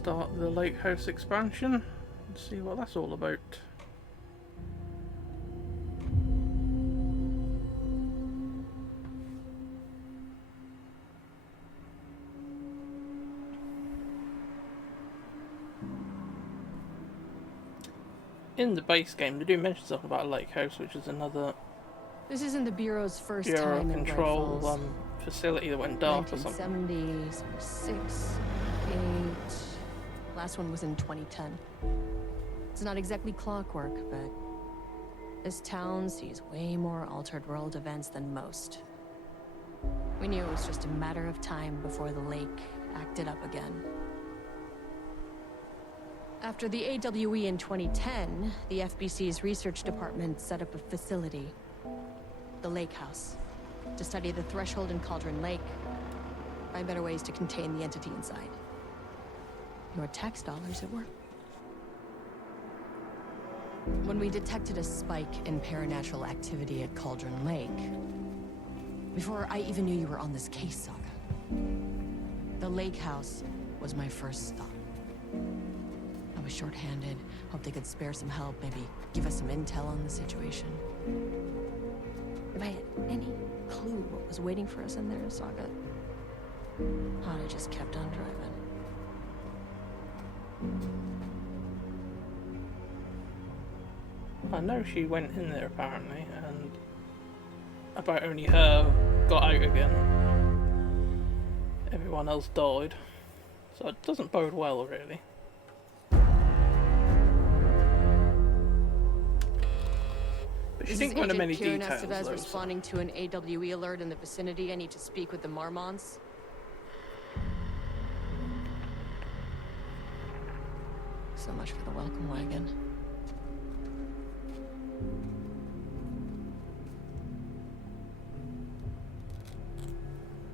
start the lake house expansion and see what that's all about. In the base game, they do mention something about a lake house, which is another This isn't the Bureau's first Bureau time in control Bright Falls. facility that went dark or something. 1970s, 6, 8. Last one was in 2010. It's not exactly clockwork, but this town sees way more altered world events than most. We knew it was just a matter of time before the lake acted up again. After the AWE in 2010, the FBC's research department set up a facility, the Lake House, to study the Threshold and Cauldron Lake, find better ways to contain the entity inside. Your tax dollars at work. When we detected a spike in paranatural activity at Cauldron Lake, before I even knew you were on this case, Saga, the Lake House was my first stop. I was short-handed, hoped they could spare some help, maybe give us some intel on the situation. If I had any clue what was waiting for us in there, Saga, I'd have just kept on driving. I know she went in there apparently, and about only her got out again. Everyone else died, so it doesn't bode well, really. But she didn't go into many details, though, responding to an AWE alert in the vicinity. I need to speak with the Marmons. So much for the welcome wagon.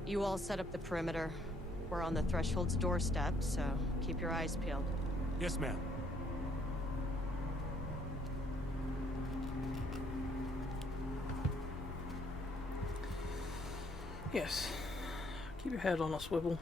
You all set up the perimeter. We're on the Threshold's doorstep, so keep your eyes peeled. Yes, ma'am. Yes. Keep your head on a swivel.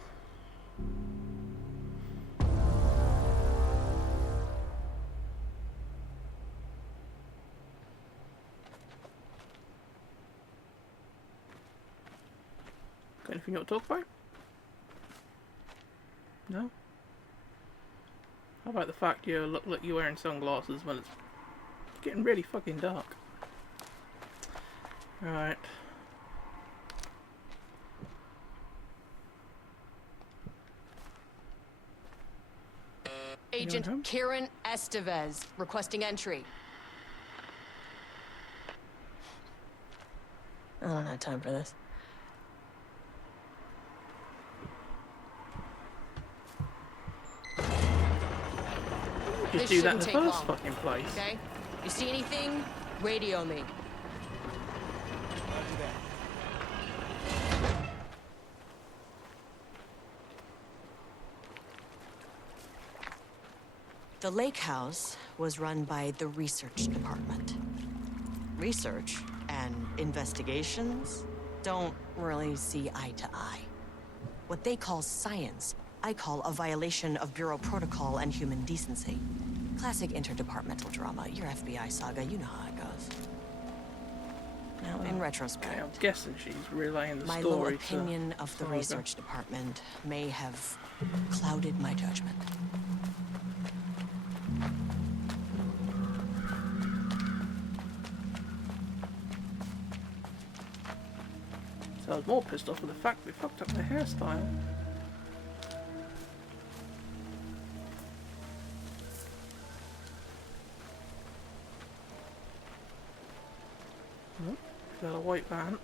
Got anything you want to talk about? No? How about the fact you look like you're wearing sunglasses when it's getting really fucking dark? Right. Agent Kieran Estevez, requesting entry. I don't have time for this. Just do that in the first fucking place. Okay? You see anything? Radio me. The Lake House was run by the research department. Research and investigations don't really see eye to eye. What they call science, I call a violation of Bureau protocol and human decency. Classic interdepartmental drama. Your FBI saga, you know how it goes. Now, in retrospect, Okay, I'm guessing she's relaying the my story. low opinion of the Saga. research department may have clouded my judgment. So I was more pissed off with the fact they fucked up their hairstyle. Oh, got a white van.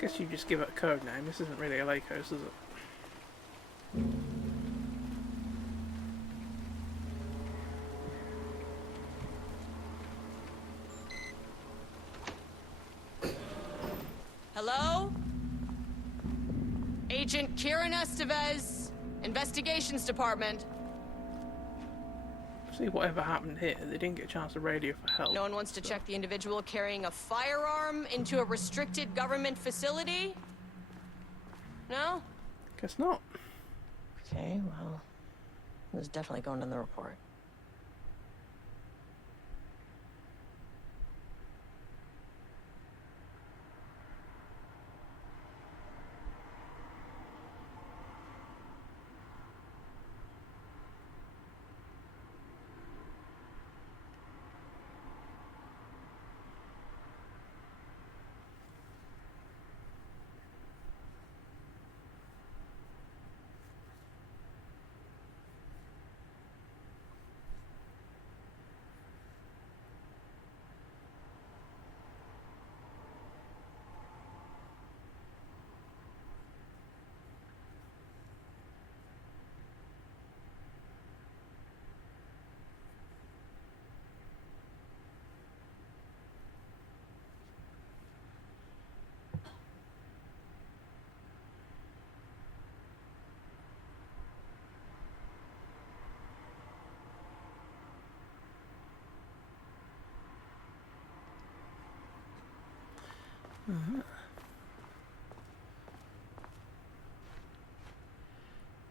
Guess you just give it a code name. This isn't really a lake house, is it? Hello? Agent Kieran Estevez, Investigations Department. See, whatever happened here, they didn't get a chance to radio for help. No one wants to check the individual carrying a firearm into a restricted government facility? No? Guess not. Okay, well, it was definitely going in the report.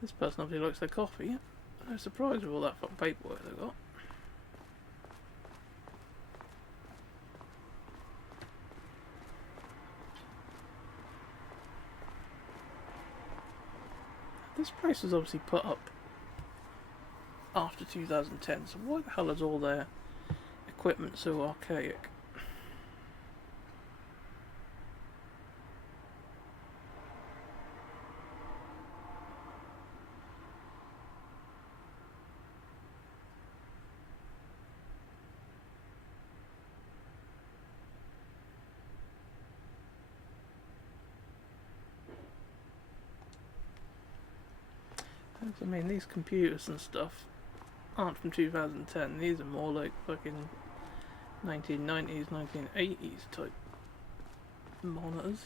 This person obviously likes their coffee. I'm surprised with all that fucking paperwork they got. This place was obviously put up after 2010, so why the hell is all their equipment so archaic? I mean, these computers and stuff aren't from 2010. These are more like fucking 1990s, 1980s type monitors.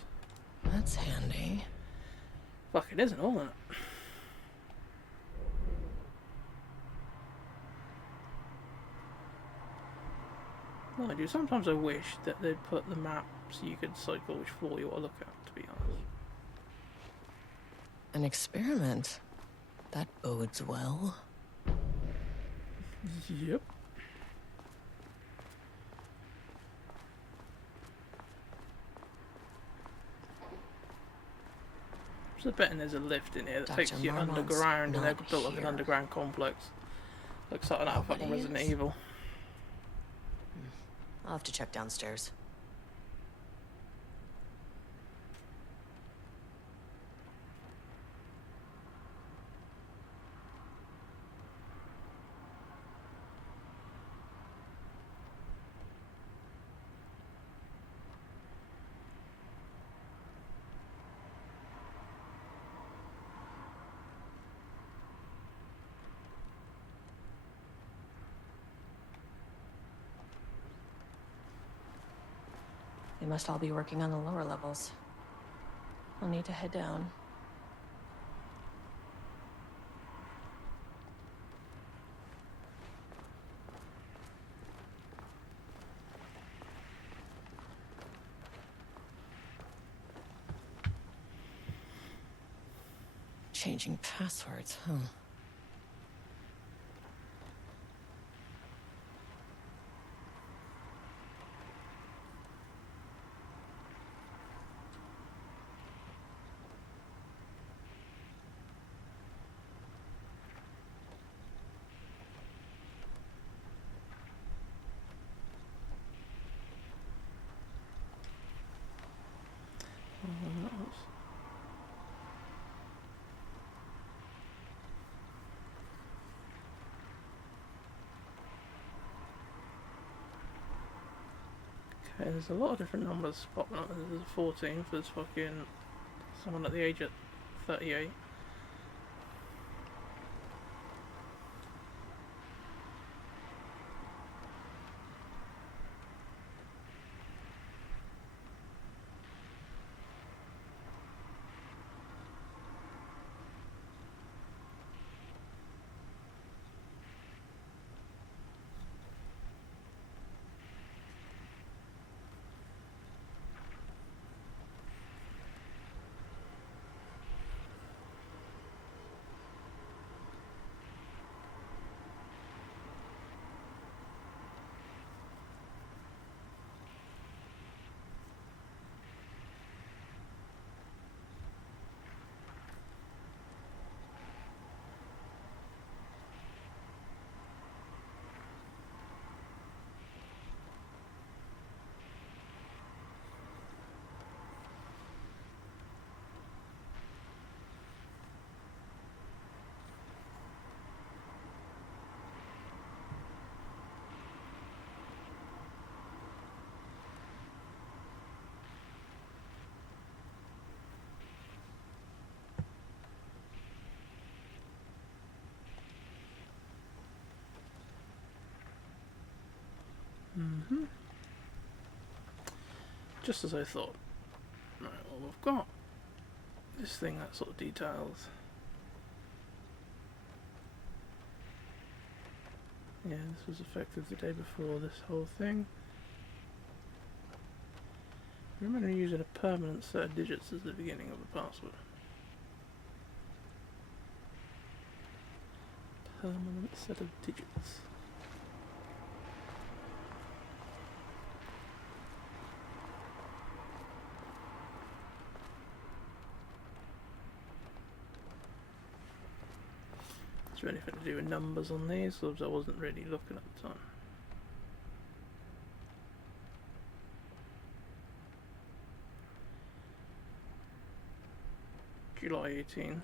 That's handy. Fucking isn't all in it. Mind you, sometimes I wish that they'd put the map so you could cycle which floor you want to look at, to be honest. An experiment. That bodes well. Yep. So betting there's a lift in here that takes you underground, and they've built like an underground complex. Like something out of fucking Resident Evil. I'll have to check downstairs. They must all be working on the lower levels. I'll need to head down. Changing passwords, huh? Okay, there's a lot of different numbers popping up. There's a 14 for this fucking someone at the age of 38. Just as I thought. Right, well, we've got this thing that sort of details. Yeah, this was effective the day before this whole thing. Remember using a permanent set of digits as the beginning of the password. Permanent set of digits. Is there anything to do with numbers on these, or I wasn't really looking at the time? July 18th.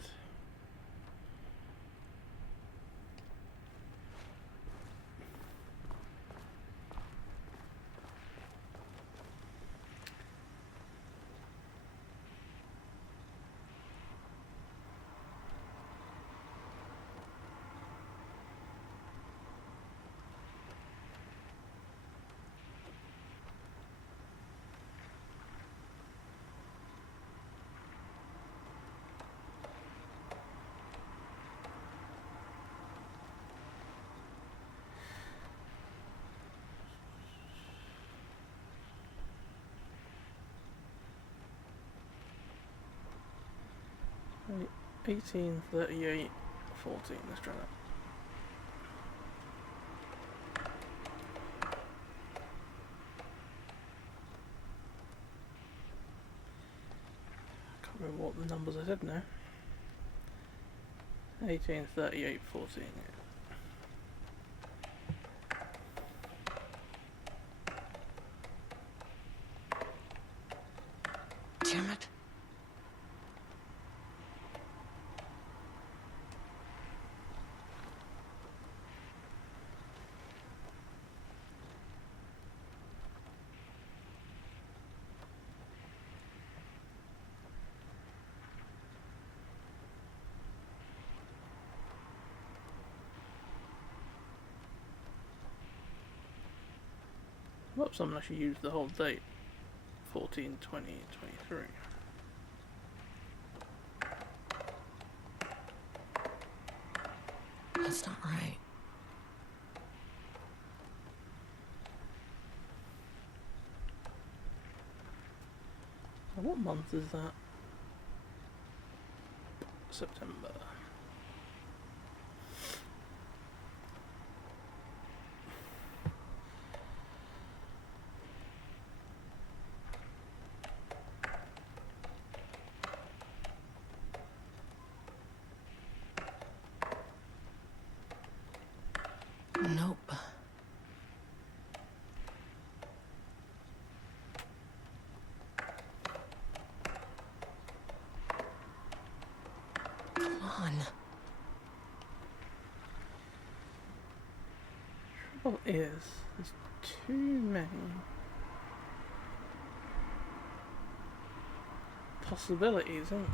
Right, 18, 38, 14, let's try that. I can't remember what the numbers I said now. 18, 38, 14, yeah. Damn it. Whoops, I'm actually used the whole date. 14, 20, 23. That's not right. Now, what month is that? September. Nope. Come on. Trouble is, there's too many possibilities, isn't there?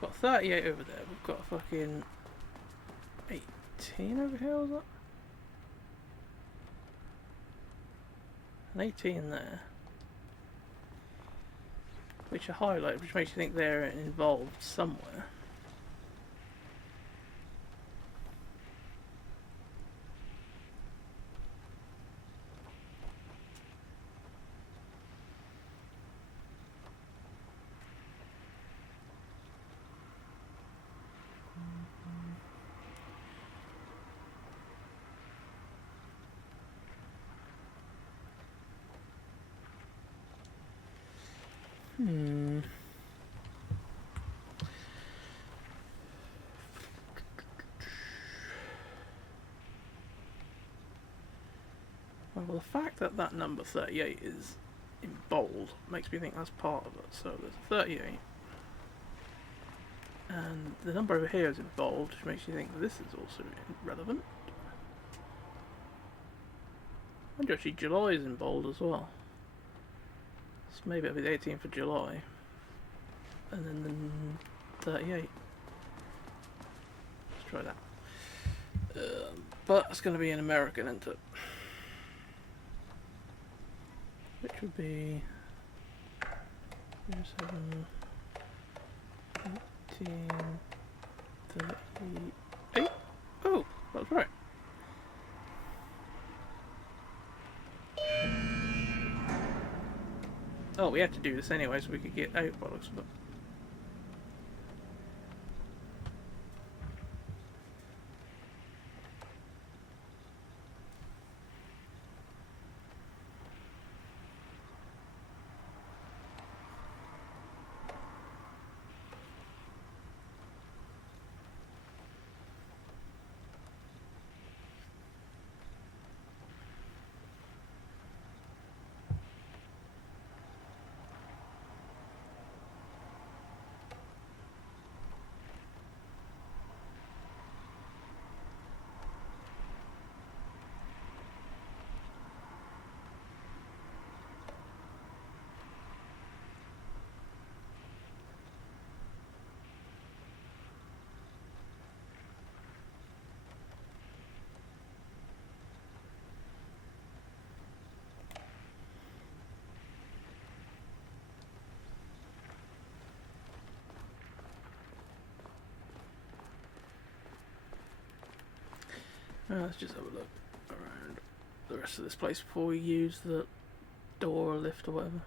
We've got 38 over there, we've got fucking 18 over here, was it? An 18 there. Which are highlighted, which makes you think they're involved somewhere. Well, the fact that that number 38 is in bold makes me think that's part of it. So there's 38. And the number over here is in bold, which makes you think this is also relevant. And actually July is in bold as well. So maybe it'll be the 18th of July. And then the 38. Let's try that. But it's going to be an American, isn't it? which would be 07, 1838. Oh, that's right. Oh, we had to do this anyway so we could get out by the looks of it. Let's just have a look around the rest of this place before we use the door or lift or whatever.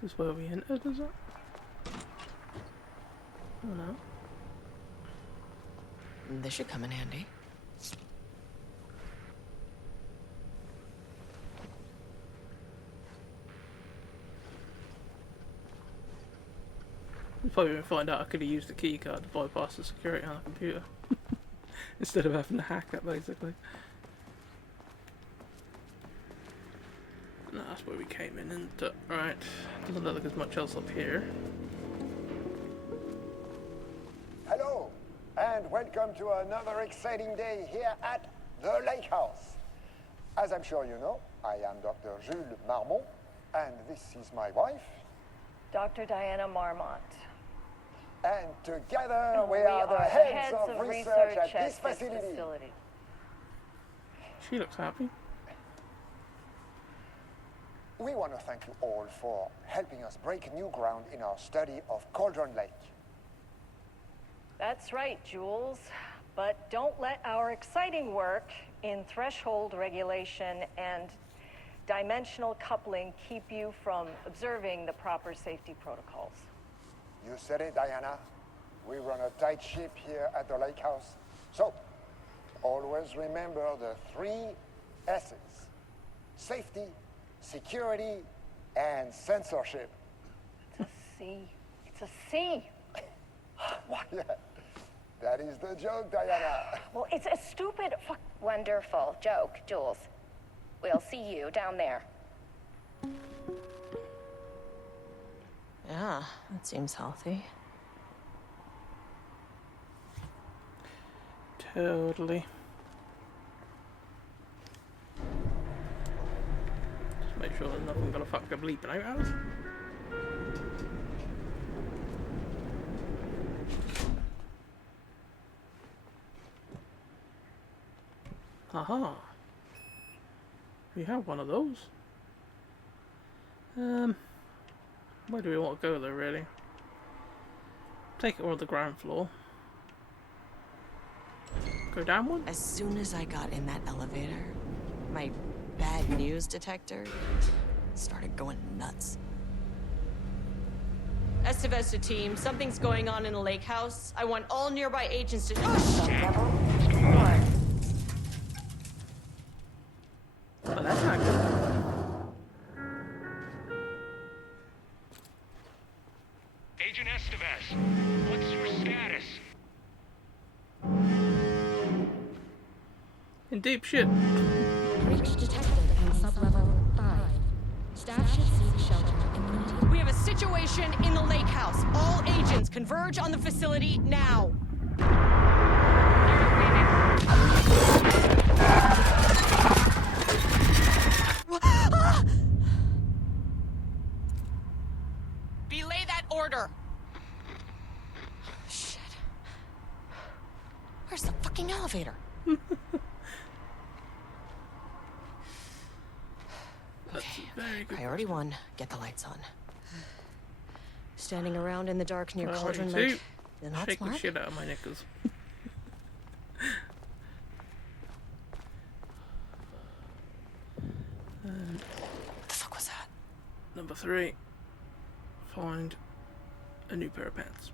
This is where we entered, is it? Oh no. This should come in handy. We'll probably gonna find out I could have used the key card to bypass the security on the computer. Instead of having to hack it, basically. No, that's where we came in, and right. Doesn't look like there's much else up here. Hello, and welcome to another exciting day here at the Lake House. As I'm sure you know, I am Dr. Jules Marmont, and this is my wife. Dr. Diana Marmont. And together we are the heads of research at this facility. She looks happy. We want to thank you all for helping us break new ground in our study of Cauldron Lake. That's right, Jules. But don't let our exciting work in threshold regulation and dimensional coupling keep you from observing the proper safety protocols. You said it, Diana. We run a tight ship here at the Lake House. So, always remember the 3 S's. Safety, security, and censorship. It's a C. It's a C. What? Yeah, that is the joke, Diana. Well, it's a stupid fuck. Wonderful joke, Jules. We'll see you down there. Yeah, that seems healthy. Totally. Just make sure there's nothing gonna fuck a bleeping out at us. Haha. We have one of those. Where do we want to go though, really? Take it on the ground floor. Go down one? As soon as I got in that elevator, my bad news detector started going nuts. Estevesta team, something's going on in the lake house. I want all nearby agents to— oh, shit! But that's not good. Agent Estevez. What's your status? In deep shit. Breach detected in sublevel 5. Staff should seek shelter immediately. We have a situation in the lake house. All agents converge on the facility now. Belay that order. Shit. Where's the fucking elevator? That's very good. Priority 1, get the lights on. Standing around in the dark near Priority Cauldron 2, Lake. You're not shake the smart. shit out of my knickers. And What the fuck was that? number 3, find a new pair of pants.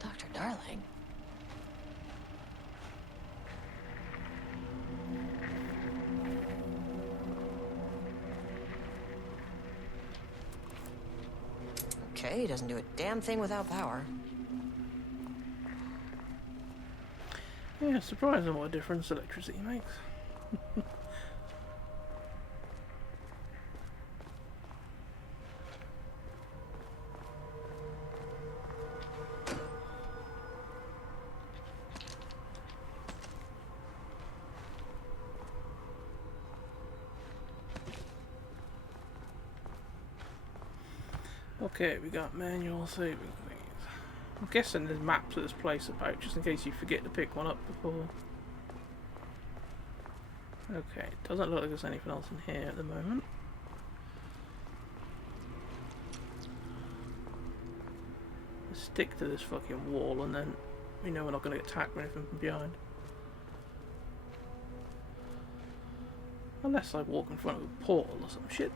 Dr. Darling. Okay, he doesn't do a damn thing without power. Yeah, surprising what a difference electricity makes. Okay, we got manual saving things. I'm guessing there's maps of this place about, just in case you forget to pick one up before. Okay, doesn't look like there's anything else in here at the moment. Let's stick to this fucking wall and then we know we're not going to get attacked or anything from behind. Unless I walk in front of a portal or some shit.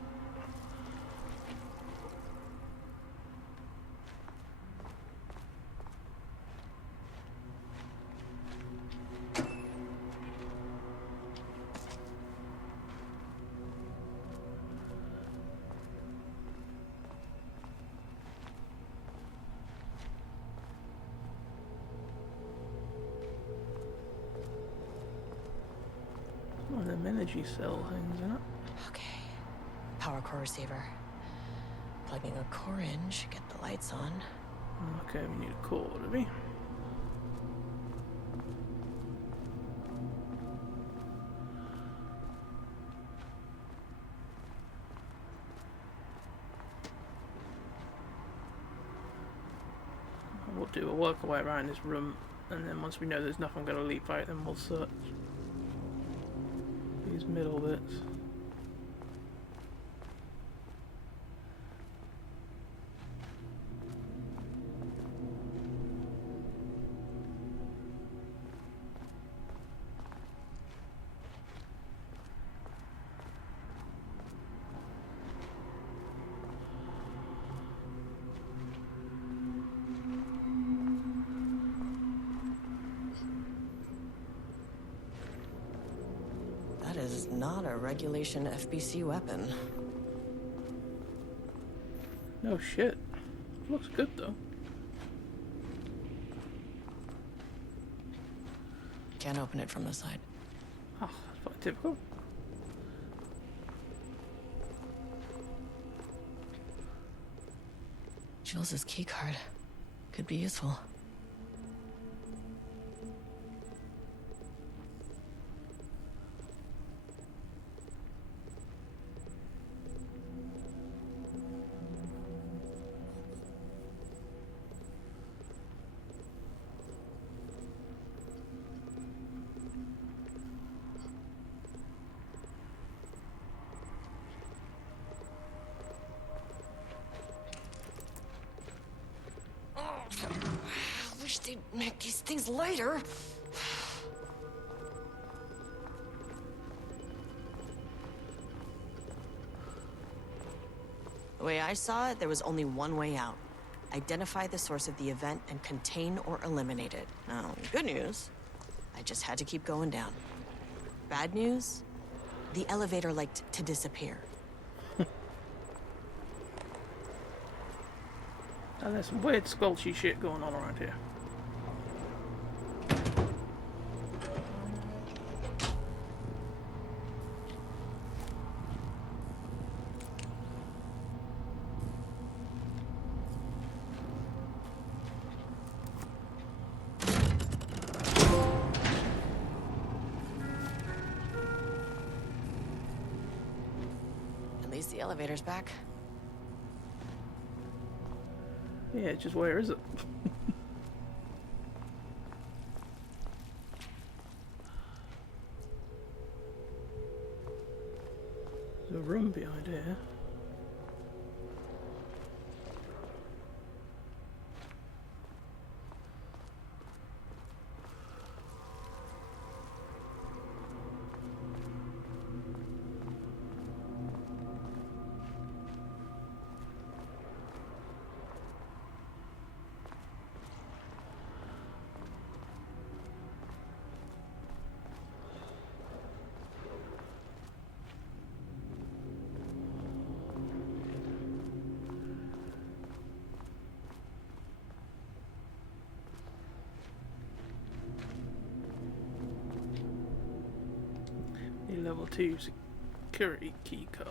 One of them energy cell things, isn't it? Okay. Power core receiver. Plugging a core in should get the lights on. Okay, we need a cord, do we? we'll do, we'll work our way around this room, and then once we know there's nothing going to leap out, then we'll search these middle bits. That is not a regulation FBC weapon. No shit. Looks good though. Can't open it from the side. Oh, that's quite typical. Jules's keycard could be useful. I wish they'd make these things lighter. The way I saw it, there was only one way out. Identify the source of the event and contain or eliminate it. Now, good news, I just had to keep going down. Bad news, the elevator liked to disappear. And there's some weird squelchy shit going on around here. At least the elevator's back. Yeah, just where is it? There's a room behind here. A level 2 security key card.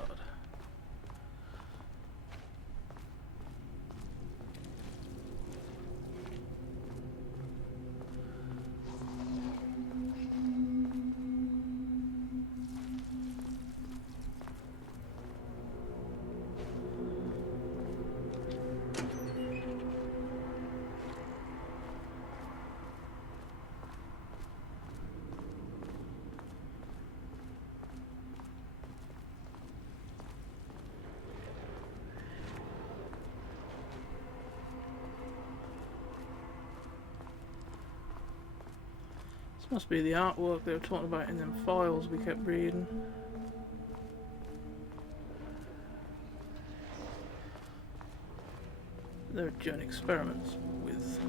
This must be the artwork they were talking about in them files we kept reading. They're doing experiments with.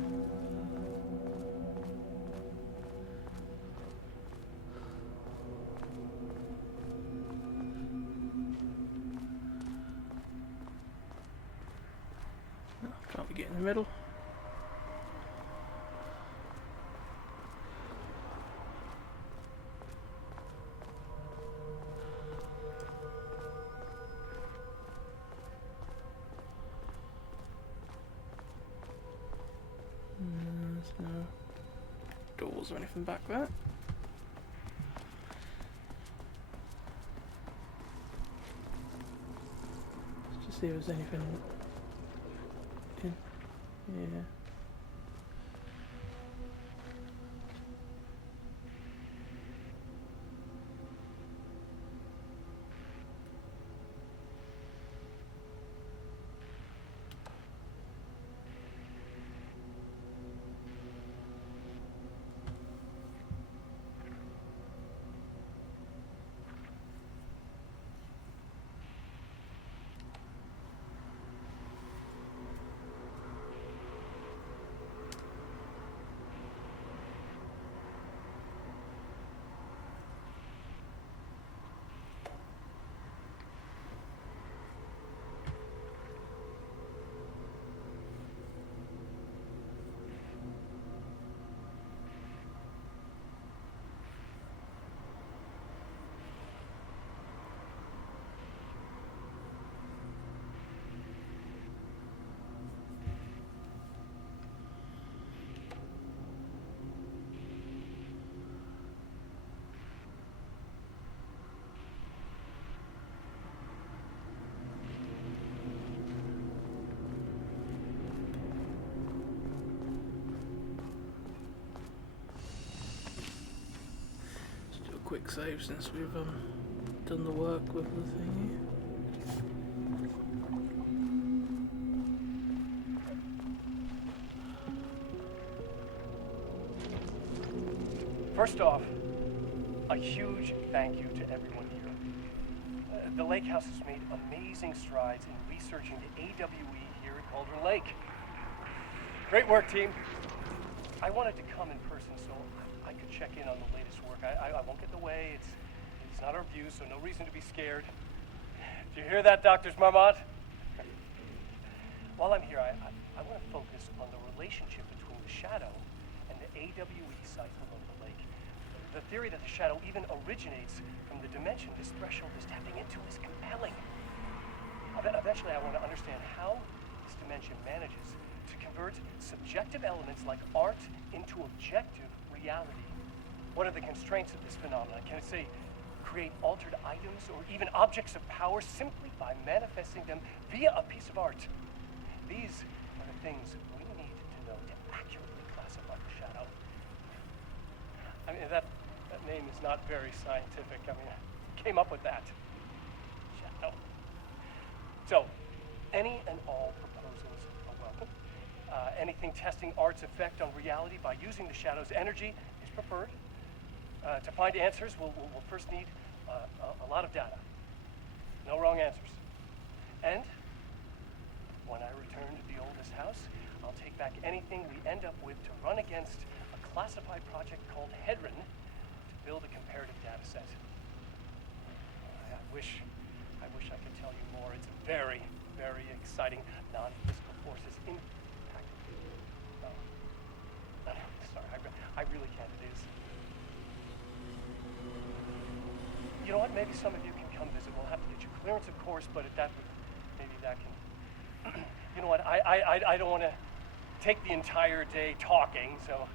Oh, can't we get in the middle? There's no doors or anything back there. Let's just see if there's anything in. Yeah. quick save since we've done the work with the thingy. First off, a huge thank you to everyone here. The Lake House has made amazing strides in researching the AWE here at Cauldron Lake. Great work, team. I wanted to come in person so I could check in on the latest work. I won't get in the way. It's not our view, so no reason to be scared. Do you hear that, Dr. Marmot? While I'm here, I want to focus on the relationship between the Shadow and the AWE site below the lake. The theory that the Shadow even originates from the dimension this threshold is tapping into is compelling. Eventually, I want to understand how this dimension manages to convert subjective elements like art into objective reality. What are the constraints of this phenomenon? Can it, say, create altered items or even objects of power simply by manifesting them via a piece of art? These are the things we need to know to accurately classify the Shadow. I mean, that name is not very scientific. I mean, I came up with that. Shadow. So, any and all proposals are welcome. Anything testing art's effect on reality by using the Shadow's energy is preferred. To find answers, we'll first need a lot of data. No wrong answers. And when I return to the oldest house, I'll take back anything we end up with to run against a classified project called Hedron to build a comparative data set. I wish I could tell you more. It's very, very exciting. Non-physical forces impact. Sorry, I really can't. It is. You know what? Maybe some of you can come visit. We'll have to get you clearance, of course, but if that would, maybe that can. You know what? I don't want to take the entire day talking. So,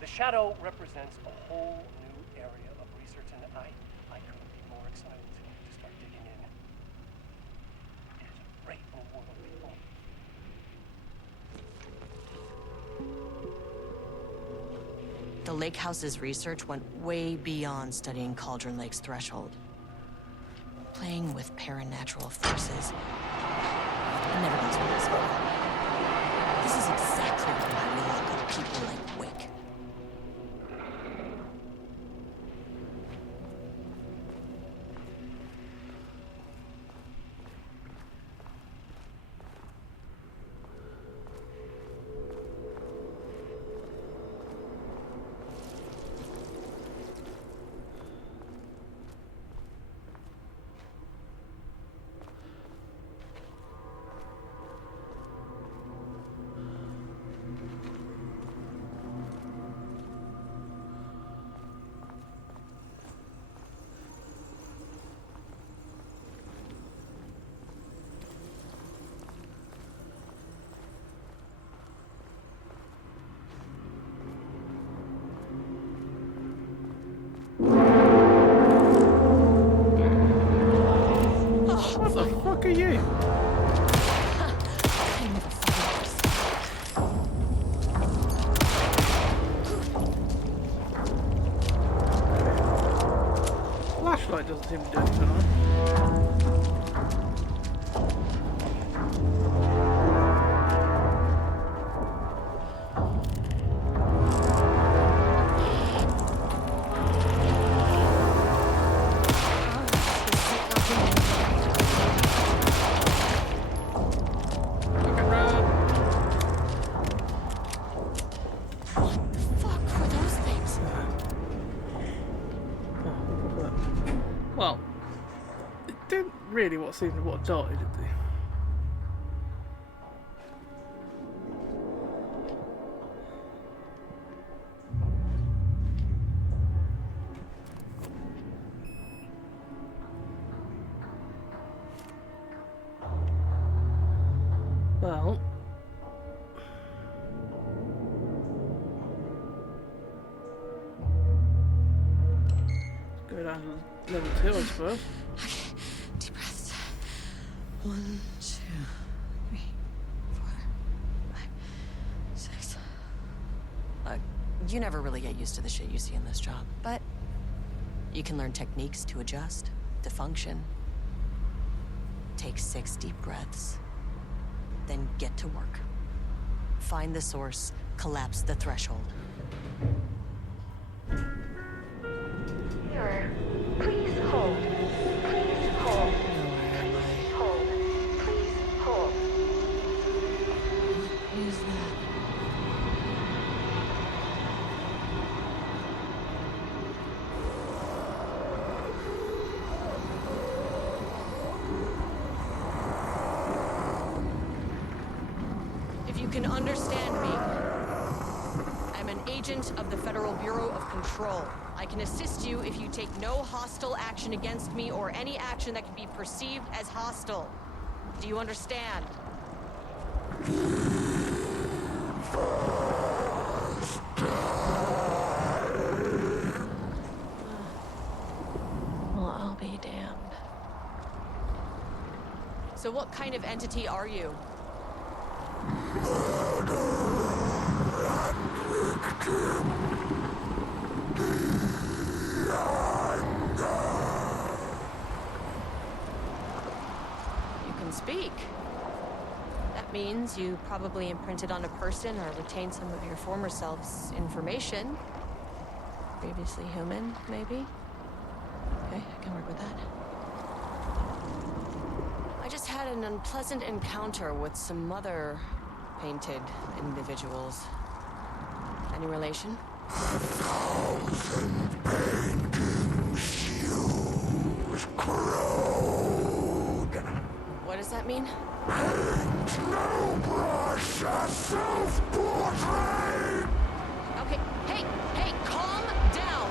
the Shadow represents a whole new area of research, and I couldn't be more excited to start digging in. It is a great new world, people. The Lake House's research went way beyond studying Cauldron Lake's threshold. Playing with paranatural forces. It never goes well this way. This is exactly why we lock up people like Wake. What the fuck are you? Flashlight doesn't seem to do anything, huh? Well, it didn't really seem to what died, did they? Well, go down to level 2, I suppose. Deep breaths. 1, 2, 3, 4, 5, 6. You never really get used to the shit you see in this job, but You can learn techniques to adjust, to function. Take 6 deep breaths. Then get to work. Find the source, collapse the threshold. Mirror, please hold. Please hold. Please hold. Please hold. What is that? If you can understand me, I'm an agent of the Federal Bureau of Control. I can assist you if you take no hostile action against me or any action that can be perceived as hostile. Do you understand? Well, I'll be damned. So what kind of entity are you? You can speak. That means you probably imprinted on a person or retained some of your former self's information. Previously human, maybe? Okay, I can work with that. I just had an unpleasant encounter with some other painted individuals. Any relation? What does that mean? Okay, hey, calm down!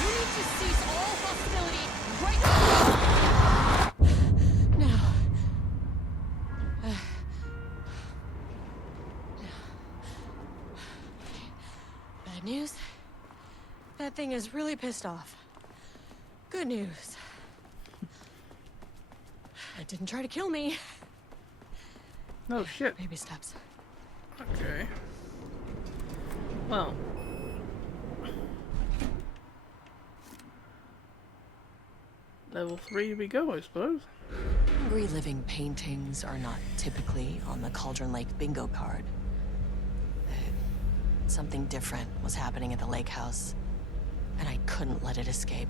You need to cease all hostility right now! Bad news? That thing is really pissed off. Good news. It didn't try to kill me. No shit. Baby steps. Okay. Well. Level 3 we go, I suppose. Reliving paintings are not typically on the Cauldron Lake bingo card. Something different was happening at the lake house, and I couldn't let it escape.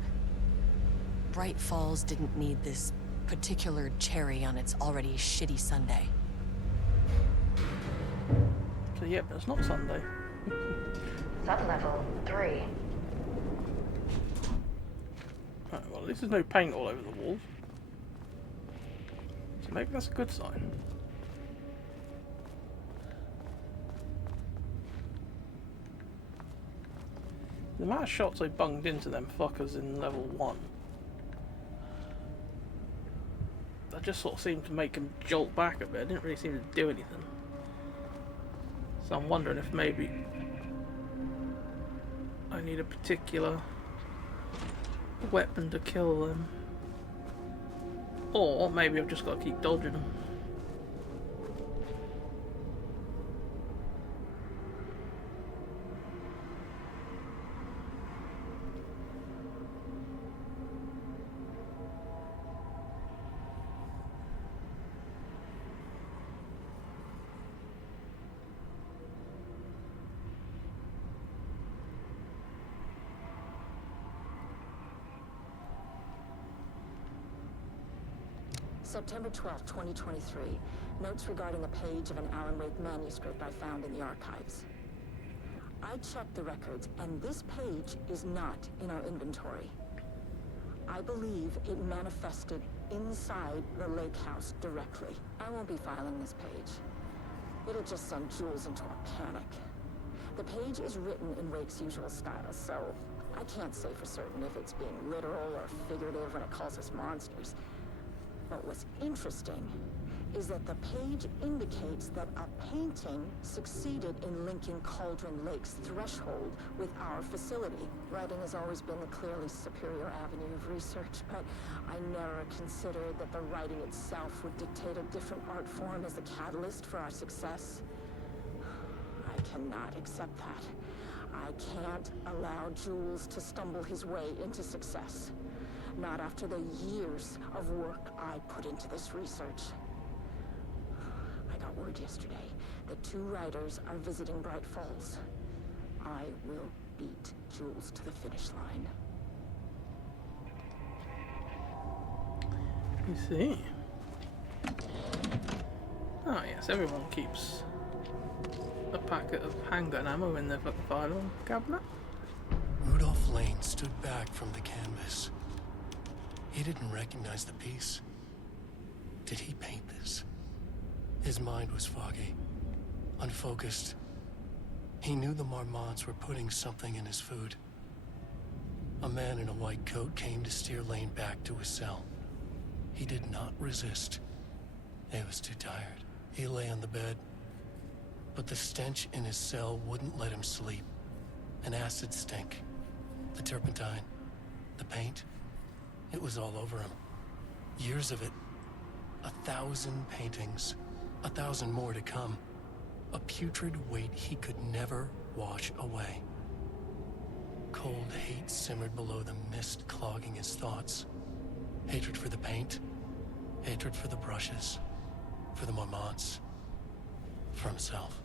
Bright Falls didn't need this particular cherry on its already shitty sundae. So yeah, but it's not Sunday. Sublevel 3. Right, well, at least there's no paint all over the walls. So maybe that's a good sign. The amount of shots I bunged into them fuckers in level 1. That just sort of seemed to make them jolt back a bit. It didn't really seem to do anything. So I'm wondering if maybe I need a particular weapon to kill them. Or maybe I've just got to keep dodging them. September 12, 2023. Notes regarding a page of an Alan Wake manuscript I found in the archives. I checked the records, and this page is not in our inventory. I believe it manifested inside the lake house directly. I won't be filing this page. It'll just send Jules into a panic. The page is written in Wake's usual style, so I can't say for certain if it's being literal or figurative when it calls us monsters. But what's interesting is that the page indicates that a painting succeeded in linking Cauldron Lake's threshold with our facility. Writing has always been the clearly superior avenue of research, but I never considered that the writing itself would dictate a different art form as the catalyst for our success. I cannot accept that. I can't allow Jules to stumble his way into success. Not after the years of work I put into this research. I got word yesterday that 2 writers are visiting Bright Falls. I will beat Jules to the finish line. You see. Oh yes, everyone keeps a packet of handgun ammo in their firearm cabinet. Rudolph Lane stood back from the canvas. He didn't recognize the piece. Did he paint this? His mind was foggy, unfocused. He knew the Marmonts were putting something in his food. A man in a white coat came to steer Lane back to his cell. He did not resist. He was too tired. He lay on the bed, but the stench in his cell wouldn't let him sleep. An acid stink. The turpentine. The paint. It was all over him. Years of it. 1,000 paintings. 1,000 more to come. A putrid weight he could never wash away. Cold hate simmered below the mist clogging his thoughts. Hatred for the paint. Hatred for the brushes. For the Marmonts. For himself.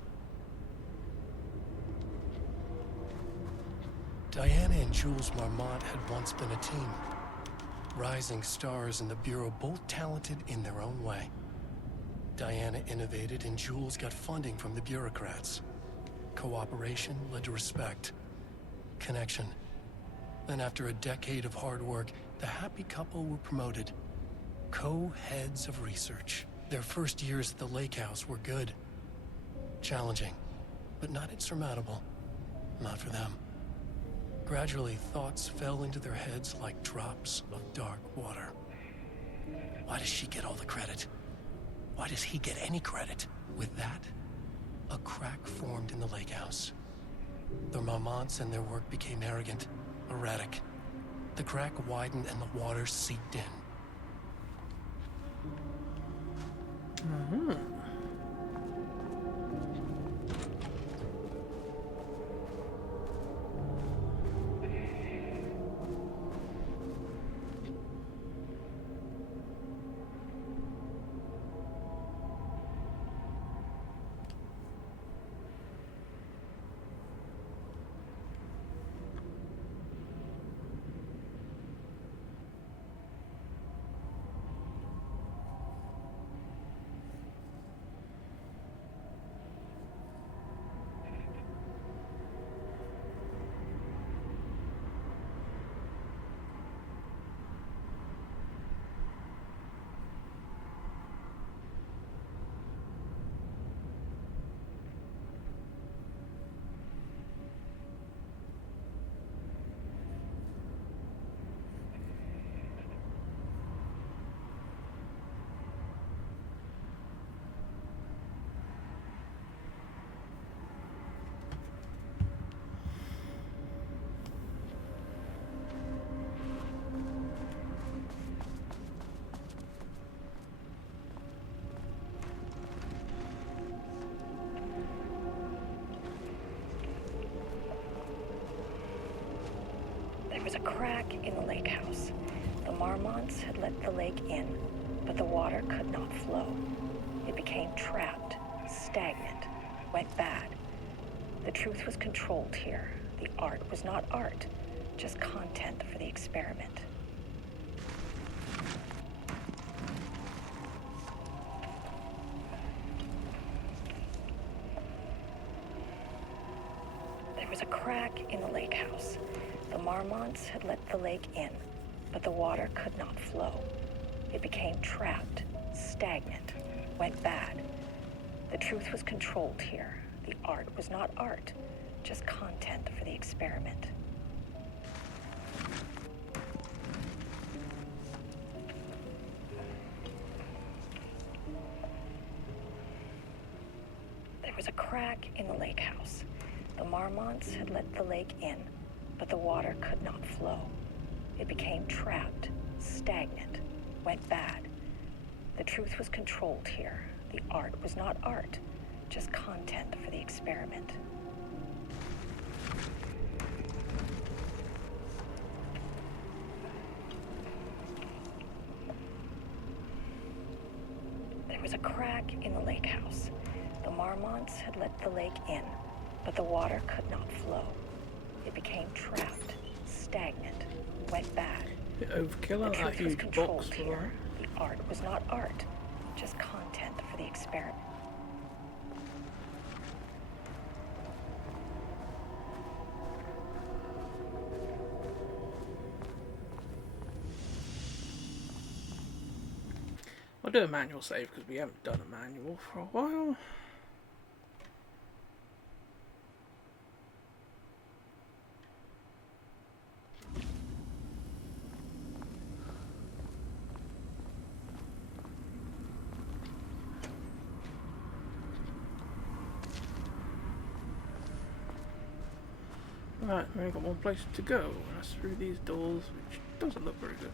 Diana and Jules Marmont had once been a team. Rising stars in the Bureau, both talented in their own way. Diana innovated and Jules got funding from the bureaucrats. Cooperation led to respect. Connection. Then after a decade of hard work, the happy couple were promoted. Co-heads of research. Their first years at the lake house were good. Challenging, but not insurmountable. Not for them. Gradually, thoughts fell into their heads like drops of dark water. Why does she get all the credit? Why does he get any credit? With that, a crack formed in the lake house. The Marmonts and their work became arrogant, erratic. The crack widened and the water seeped in. Mm-hmm. There was a crack in the lake house. The Marmonts had let the lake in, but the water could not flow. It became trapped, stagnant, went bad. The truth was controlled here. The art was not art, just content for the experiment. There was a crack in the lake house. The Marmonts had let the lake in, but the water could not flow. It became trapped, stagnant, went bad. The truth was controlled here. The art was not art, just content for the experiment. There was a crack in the lake house. The Marmonts had let the lake in, but the water could not flow. It became trapped, stagnant, went bad. The truth was controlled here. The art was not art, just content for the experiment. There was a crack in the lake house. The Marmonts had let the lake in, but the water could not flow. It became trapped, stagnant, went bad. Bit overkill on The that truth was huge controlled box for here. The art was not art, just content for the experiment. I'll do a manual save because we haven't done a manual for a while. Right, we've only got one place to go, and that's through these doors, which doesn't look very good.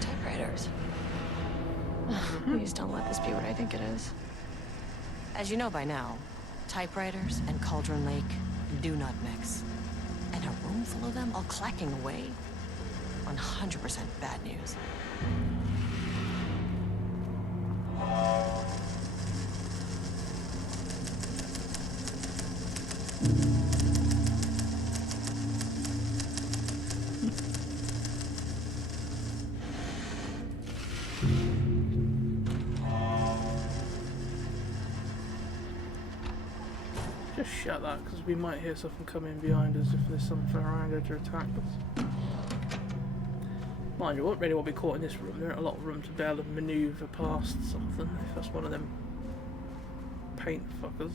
Typewriters. Please don't let this be what I think it is. As you know by now, typewriters and Cauldron Lake do not mix. And a room full of them all clacking away? 100% bad news. Just shut that, because we might hear something coming behind us if there's something around here to attack us. Mind you, I wouldn't really want to be caught in this room. There ain't a lot of room to be able to manoeuvre past something, if that's one of them paint fuckers.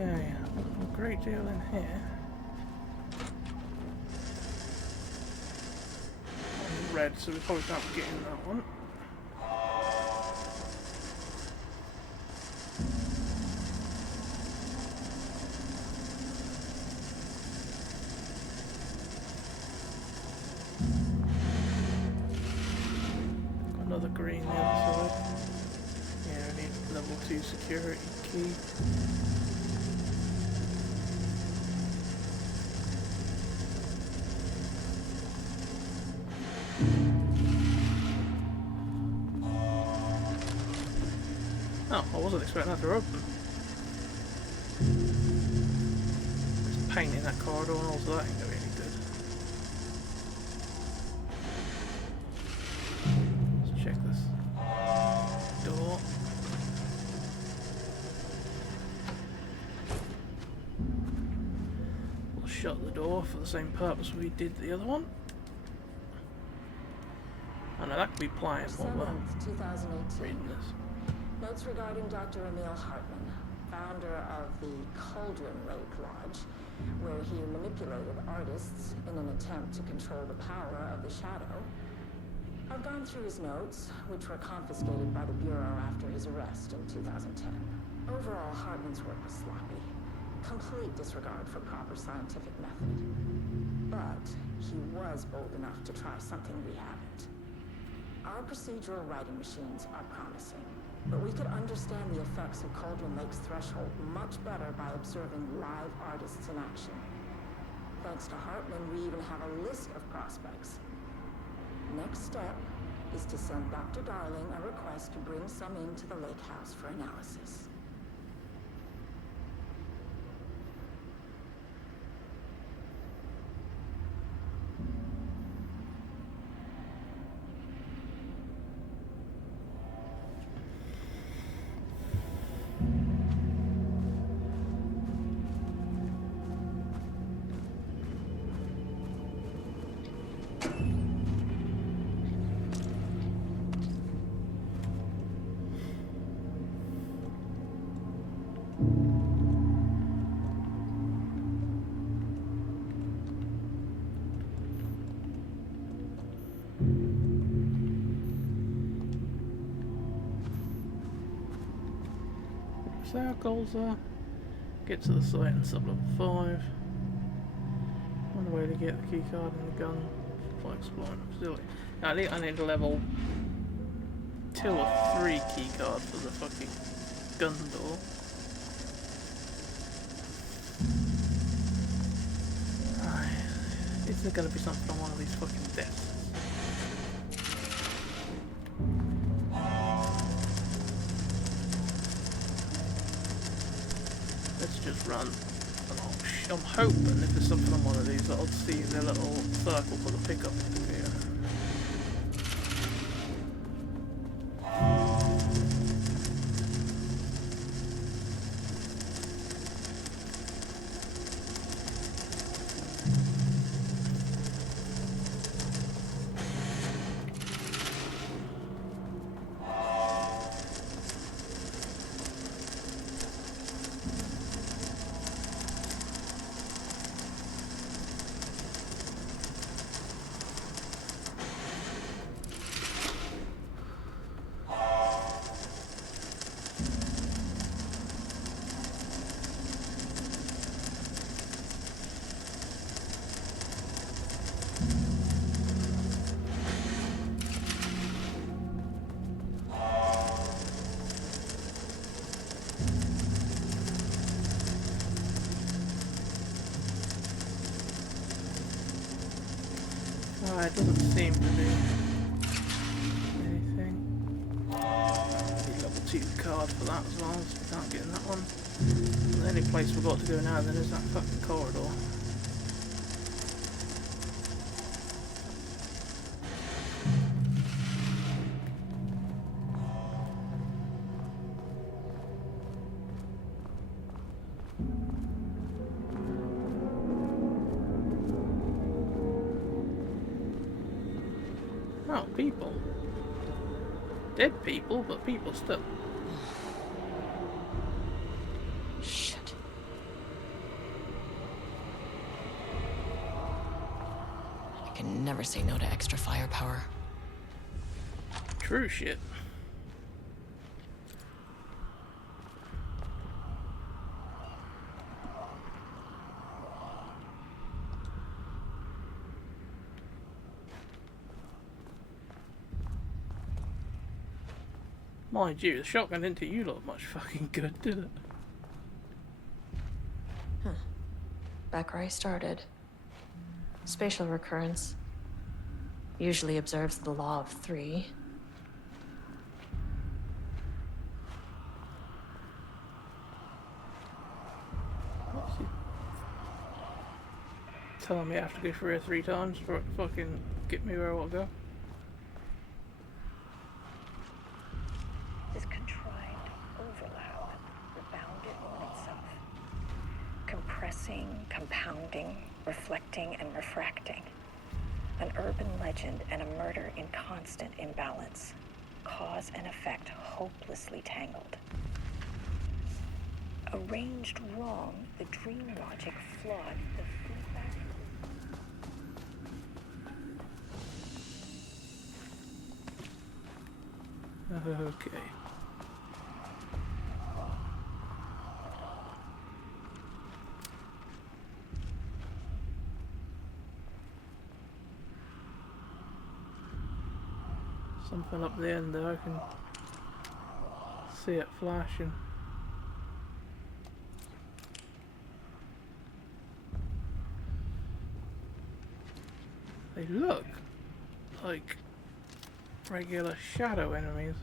Okay, a great deal in here. Red, so we probably can't get in that one. Another green the other side. Yeah, we need level 2 security key. Oh, I wasn't expecting that to open. There's paint in that corridor and also that ain't gonna be any good. Let's check this door. We'll shut the door for the same purpose we did the other one. I know that could be pliant while we're 7th, 2018. reading this. Notes regarding Dr. Emil Hartman, founder of the Cauldron Lake Lodge, where he manipulated artists in an attempt to control the power of the Shadow. I've gone through his notes, which were confiscated by the Bureau after his arrest in 2010. Overall, Hartman's work was sloppy. Complete disregard for proper scientific method. But he was bold enough to try something we haven't. Our procedural writing machines are promising, but we could understand the effects of Cauldron Lake's threshold much better by observing live artists in action. Thanks to Hartman, we even have a list of prospects. Next step is to send Dr. Darling a request to bring some into the lake house for analysis. circles there. Get to the site and sub level 5. One way to get the keycard and the gun for exploring the facility. Now, I think I need a level 2 or 3 keycard for the fucking gun door. Right. Is there gonna be something on one of these fucking desks? Let's just run. And I'm hoping if there's something on one of these that I'll see the little circle for the pickup indicator. It doesn't seem to be anything. Need level 2 card for that as well, so we can't get in that one. And the only place we've got to go now then is that fucking corridor. Oh, people. Dead people, but people still. Shit. I can never say no to extra firepower. True shit. Mind you, the shotgun didn't do you look much fucking good, did it? Huh. Back where I started. Spatial recurrence. Usually observes the law of 3. What's he telling me I have to go through here 3 times for it to fucking get me where I want to go? This contrived overlap rebounded on itself, compressing, compounding, reflecting, and refracting. An urban legend and a murder in constant imbalance. Cause and effect hopelessly tangled. Arranged wrong, the dream logic flawed, the feedback... Okay. Something up the end there, I can see it flashing. They look like regular shadow enemies.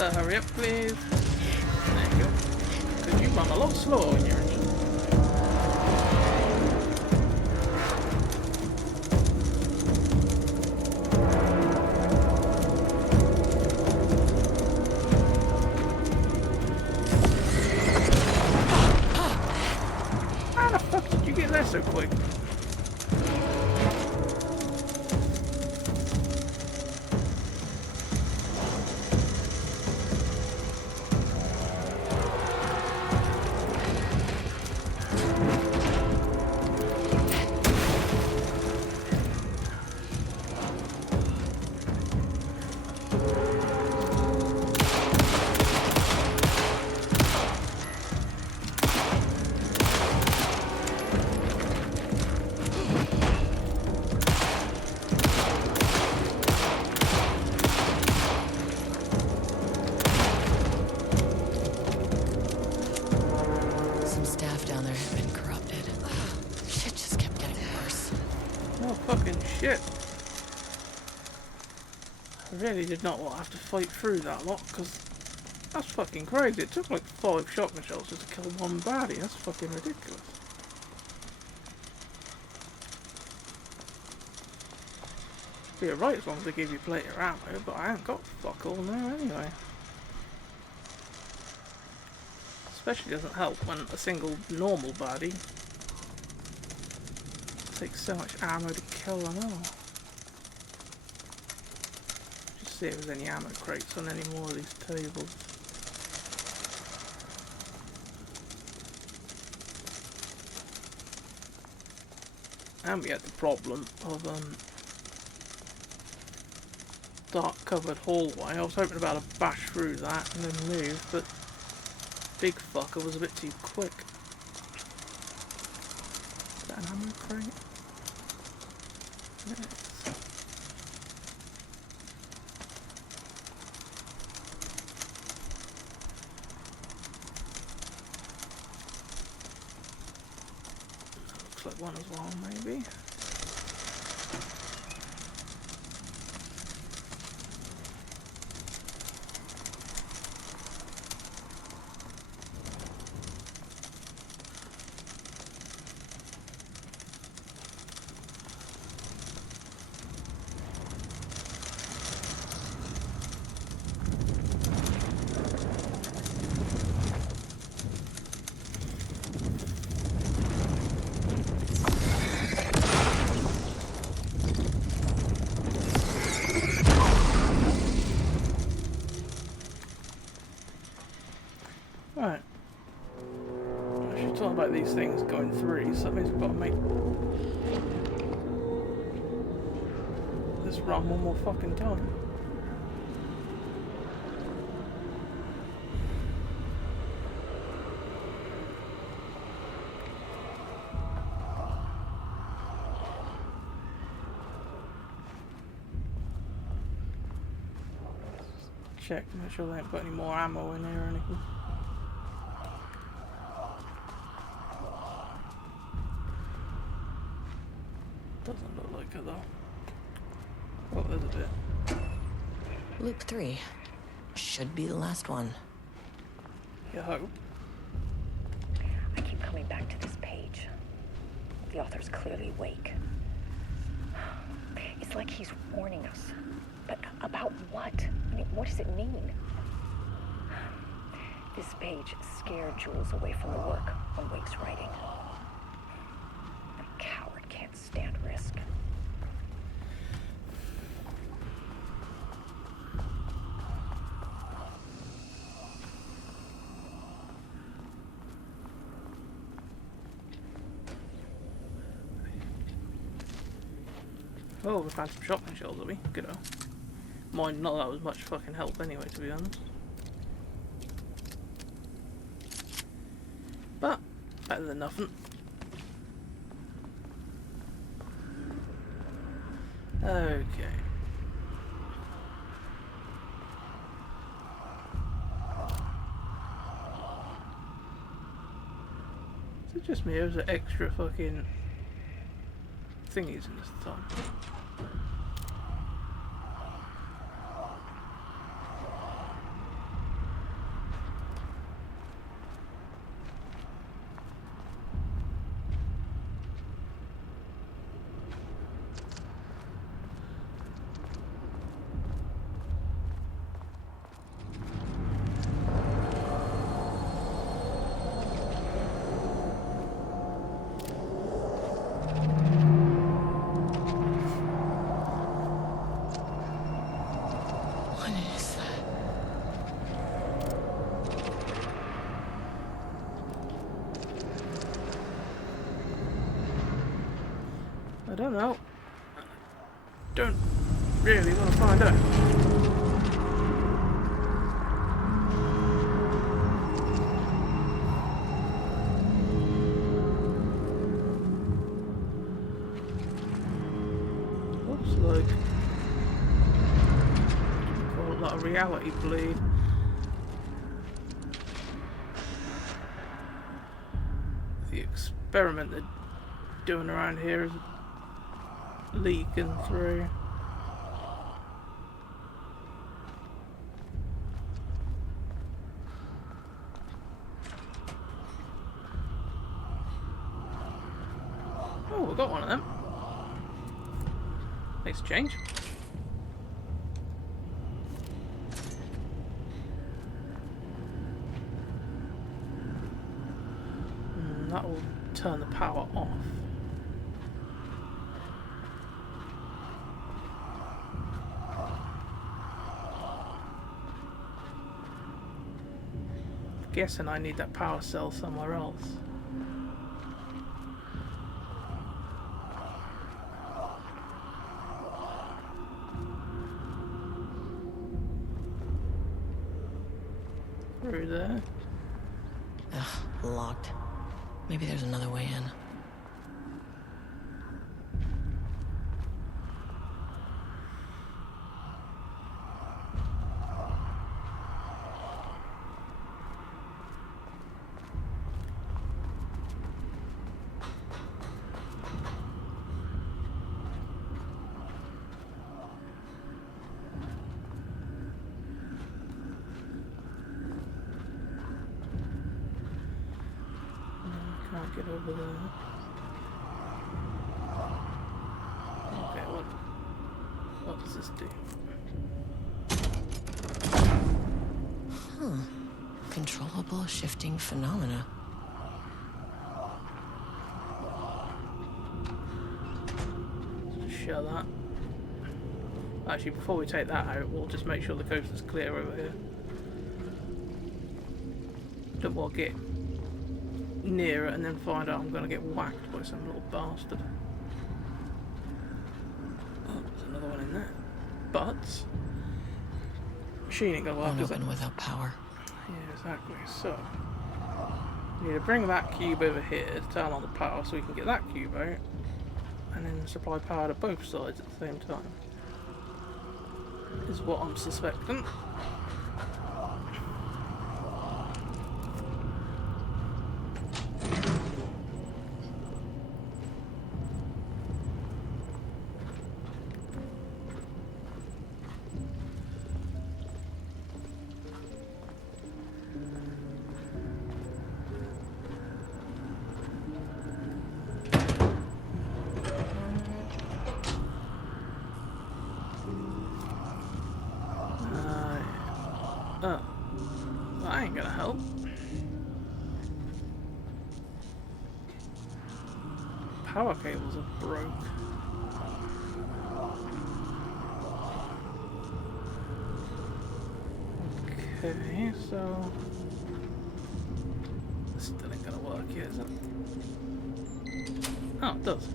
Hurry up, please. There you go. Because you run a lot slower when you're in here. How the fuck did you get there so quick? Some staff down there had been corrupted. Shit just kept getting worse. Oh, fucking shit. I really did not want to have to fight through that lot, because that's fucking crazy. It took like 5 shotgun shells just to kill one baddie. That's fucking ridiculous. But you're right, as long as they give you plenty of ammo, but I ain't got fuck all now anyway. Especially doesn't help when a single normal baddie takes so much ammo to kill them all. Just see if there's any ammo crates on any more of these tables. And we had the problem of dark covered hallway. I was hoping about to bash through that and then move, but big fucker was a bit too quick. Is that an ammo crate? Yes. That looks like one as well, maybe. Right. I should talk about these things going through, so that means we've got to make this run one more fucking time. Check to make sure they haven't put any more ammo in there or anything. Doesn't look like it though. Oh, there's a bit. Loop 3. Should be the last one. You hope. I keep coming back to this page. The author's clearly awake. It's like he's warning us. But about what? I mean, what does it mean? This page scared Jules away from the work on Wake's writing. A coward can't stand risk. Oh, we found some shotgun shells, have we? Good o. Mine, not that was much fucking help anyway, to be honest. But, better than nothing. Okay. Is it just me, or is there extra fucking thingies in this time? don't know. Don't really want to find out. Looks like call it like a reality bleed. The experiment they're doing around here is leaking through. Oh, we got one of them. Nice change. That will turn the power off. Guessing I need that power cell somewhere else. Through there. Ugh, locked. Maybe there's another way in. Can't get over there. Okay, what does this do? Huh. Controllable shifting phenomena. Shut that. Actually, before we take that out, we'll just make sure the coast is clear over here. Don't want to get near it and then find out I'm going to get whacked by some little bastard. Oh, there's another one in there. But machine ain't going to work, Won't is it? open without power. Yeah, exactly. So we need to bring that cube over here to turn on the power so we can get that cube out and then supply power to both sides at the same time. Is what I'm suspecting. Oh, that ain't gonna help. Power cables are broke. Okay, so this still ain't gonna work yet, is it? Oh, it does.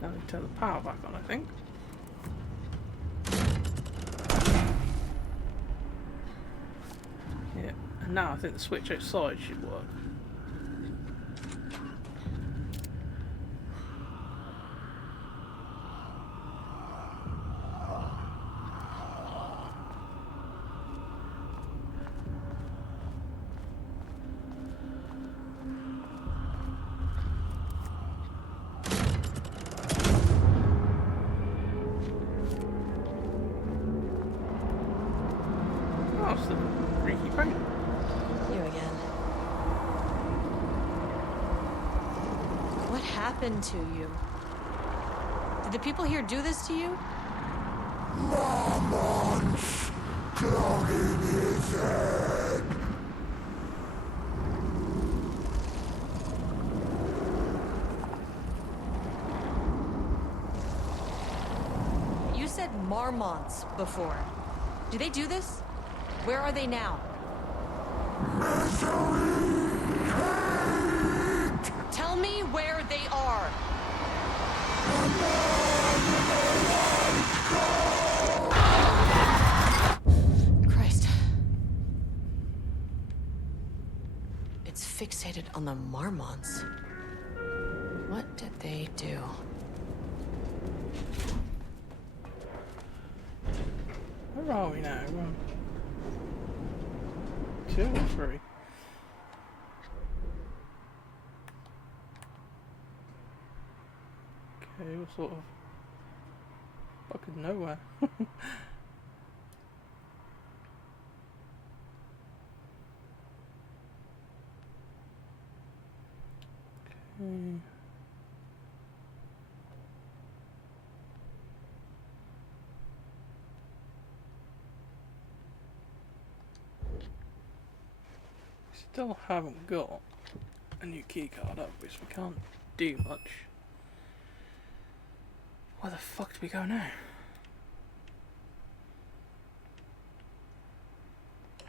Now we turn the power back on, I think. Yeah, and now I think the switch outside should work. Oh, it's the freaky paint. You happened to you? Did the people here do this to you? You said Marmonts before. Do they do this? Where are they now? Tell me where they are. Christ. It's fixated on the Marmonts. What did they do? Where are we now? 2 or 3? Okay, we're sort of fucking nowhere. Okay. Still haven't got a new keycard up, which we can't do much. Where the fuck do we go now?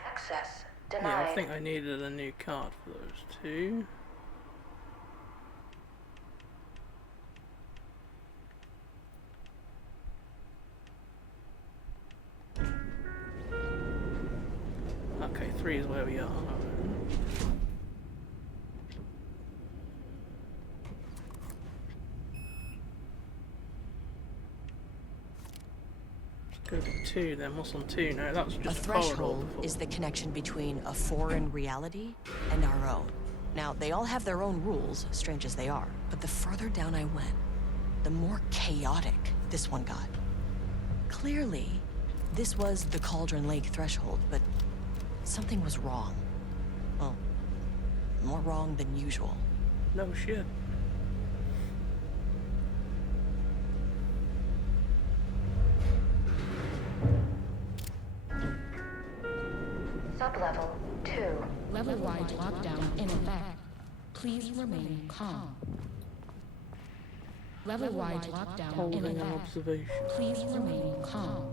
Access Yeah, denied. I think I needed a new card for those 2. Okay, 3 is where we are. Go to 2 then. What's on 2 now? That was A just a threshold corridor before. is the connection between a foreign reality and our own. Now, they all have their own rules, strange as they are. But the further down I went, the more chaotic this one got. Clearly, this was the Cauldron Lake threshold, but something was wrong. Well, more wrong than usual. No shit. Sublevel 2. Level-wide lockdown in effect. Please remain calm. Level-wide lockdown in Holding an effect. observation. Please remain calm.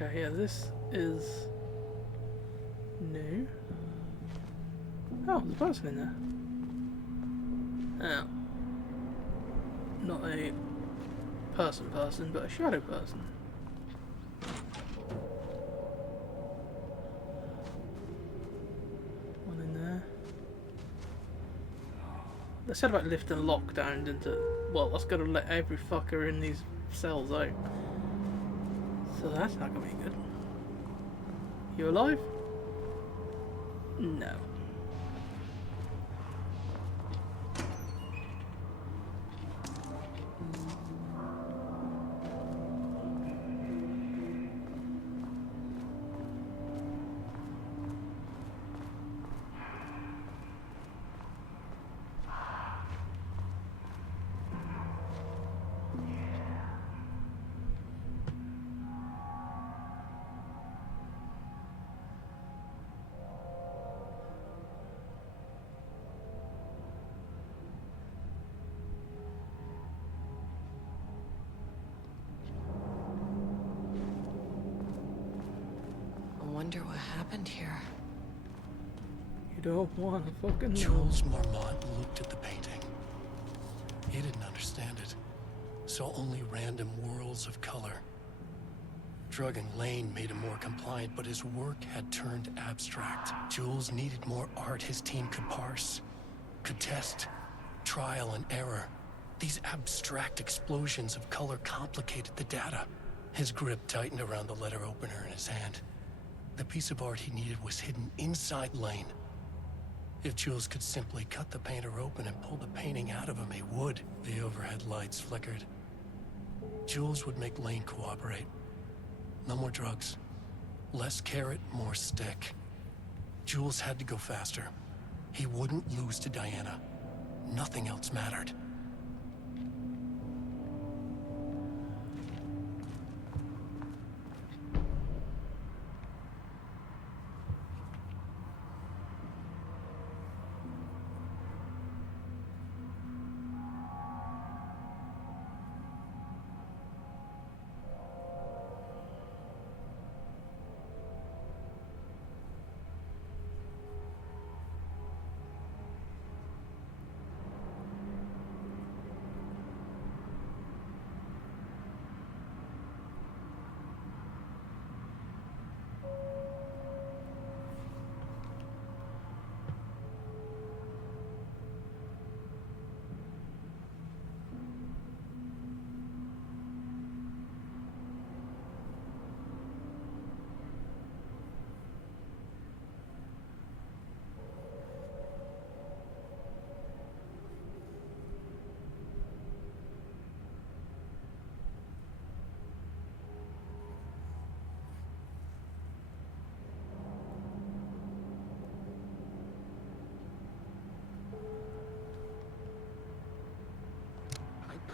Okay, yeah, this is new. Oh, there's a person in there. Oh. Not a person, but a shadow person. One in there. They said about lifting lockdown into, well, that's gonna let every fucker in these cells out. So that's not gonna be good. You alive? No. I wonder what happened here. You don't want to fucking know. Jules Marmont looked at the painting. He didn't understand it. Saw only random whirls of color. Drugging Lane made him more compliant, but his work had turned abstract. Jules needed more art his team could parse, could test, trial and error. These abstract explosions of color complicated the data. His grip tightened around the letter opener in his hand. The piece of art he needed was hidden inside Lane. If Jules could simply cut the painter open and pull the painting out of him, he would. The overhead lights flickered. Jules would make Lane cooperate. No more drugs. Less carrot, more stick. Jules had to go faster. He wouldn't lose to Diana. nothing else mattered.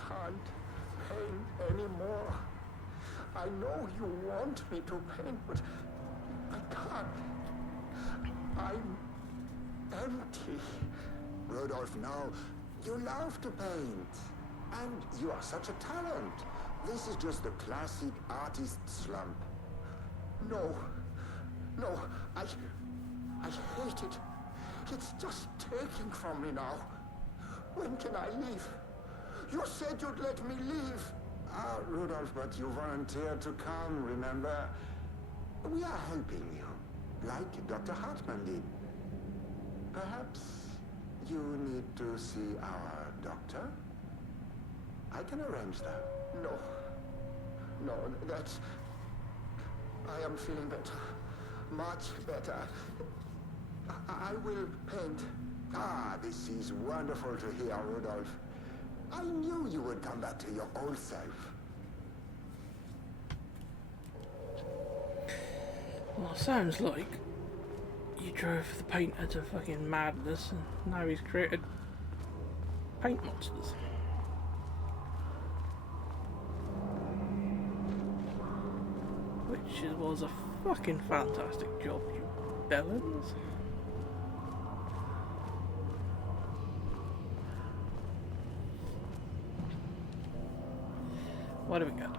Can't paint anymore. I know you want me to paint, but I can't. I'm empty. Rudolph, now, you love to paint. And you are such a talent. This is just the classic artist slump. No. I hate it. It's just taking from me now. When can I leave? You said you'd let me leave. Ah, Rudolph, but you volunteered to come, remember? We are helping you, like Dr. Hartman did. Perhaps you need to see our doctor? I can arrange that. No, that's... I am feeling better. Much better. I will paint. Ah, this is wonderful to hear, Rudolph. I knew you would come back to your old self. Well, sounds like you drove the painter to fucking madness and now he's created paint monsters. Which was a fucking fantastic job, you bellends. What do we got?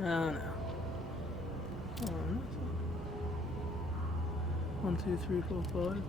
Oh no. Oh, no. 1, 2, 3, 4, 5.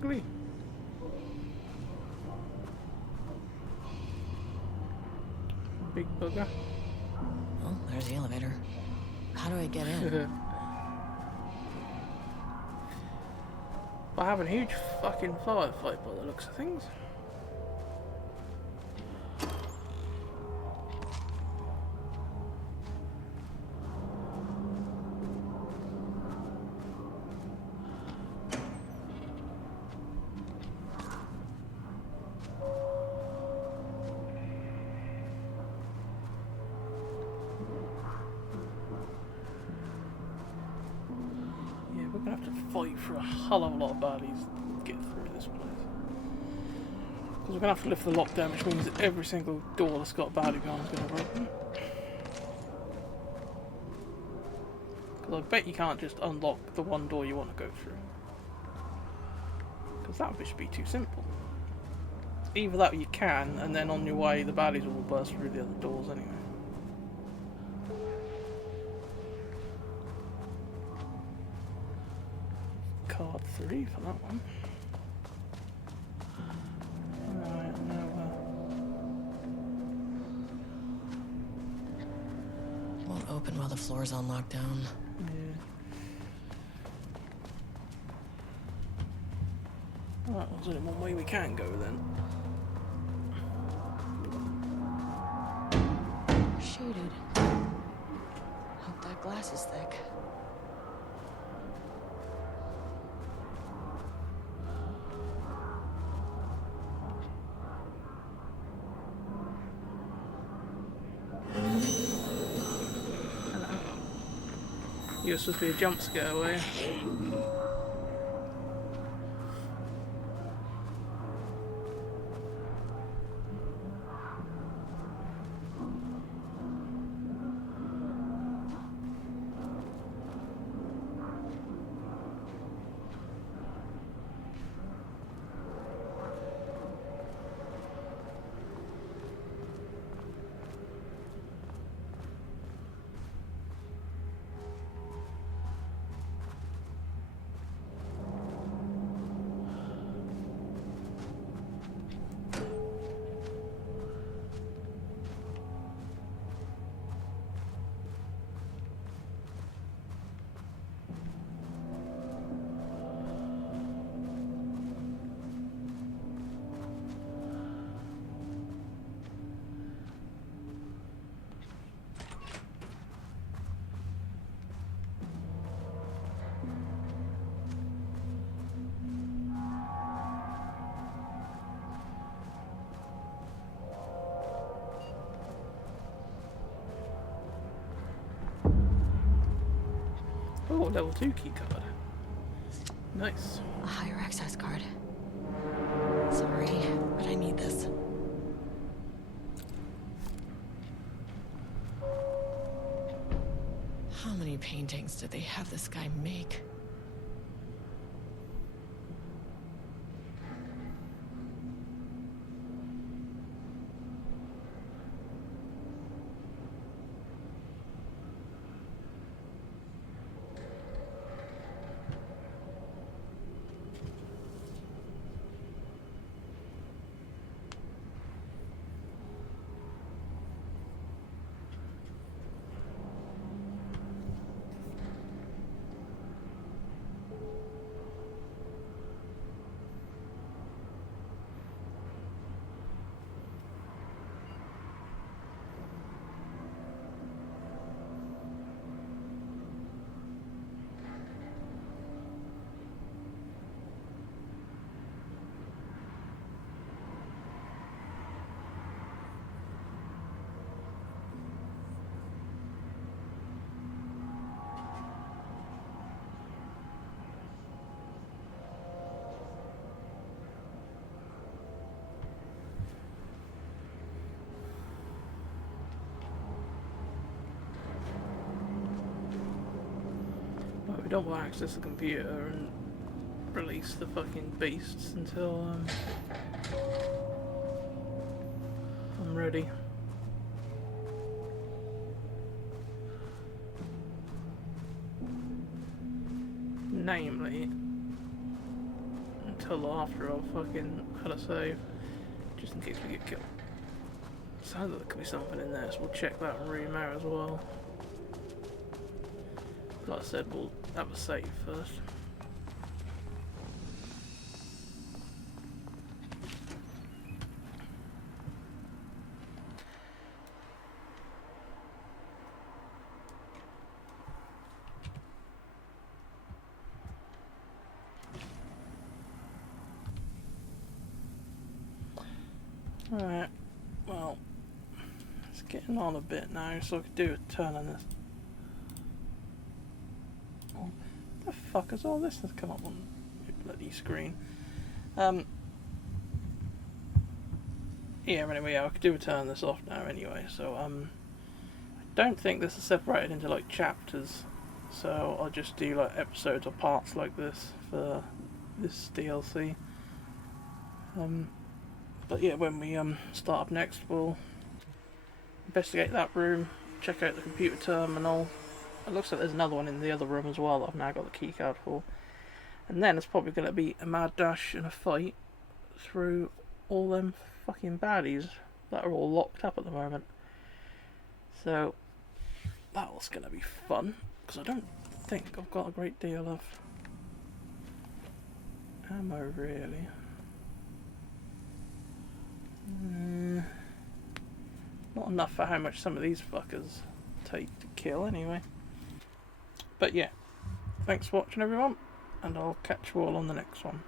ugly. Big bugger. Oh, there's the elevator. How do I get in? We're having a huge fucking firefight by the looks of things. We're gonna have to fight for a hell of a lot of baddies to get through this place. Because we're gonna have to lift the lockdown, which means that every single door that's got a baddie behind is gonna open. Because I bet you can't just unlock the one door you want to go through. Because that would just be too simple. Either that or you can, and then on your way the baddies will burst through the other doors anyway. Card 3 for that one. Right, now Won't open while the floor's on lockdown. yeah. Right, well, there's only one way we can go then. Shaded. Hope that glass is thick. You're supposed to be a jump scare, were you? Oh, level 2 key card. Nice. A higher access card. Sorry, but I need this. How many paintings did they have this guy make? Well, we don't want to access the computer and release the fucking beasts until I'm ready. Namely, until colour after I've fucking had a save, just in case we get killed. Sounds like there could be something in there, so we'll check that room out as well. Like I said, we'll have a save first. Alright, well, it's getting on a bit now, so I could do a turn on this. Oh, the fuck is all this that's come up on the bloody screen? Yeah, anyway, I could do a turn this off now anyway, so, I don't think this is separated into, like, chapters, so I'll just do, like, episodes or parts like this for this DLC. But yeah, when we start up next, we'll investigate that room, check out the computer terminal. It looks like there's another one in the other room as well that I've now got the key card for. And then it's probably going to be a mad dash and a fight through all them fucking baddies that are all locked up at the moment. So that was going to be fun, because I don't think I've got a great deal of ammo really. Not enough for how much some of these fuckers take to kill anyway. But yeah, thanks for watching everyone, and I'll catch you all on the next one.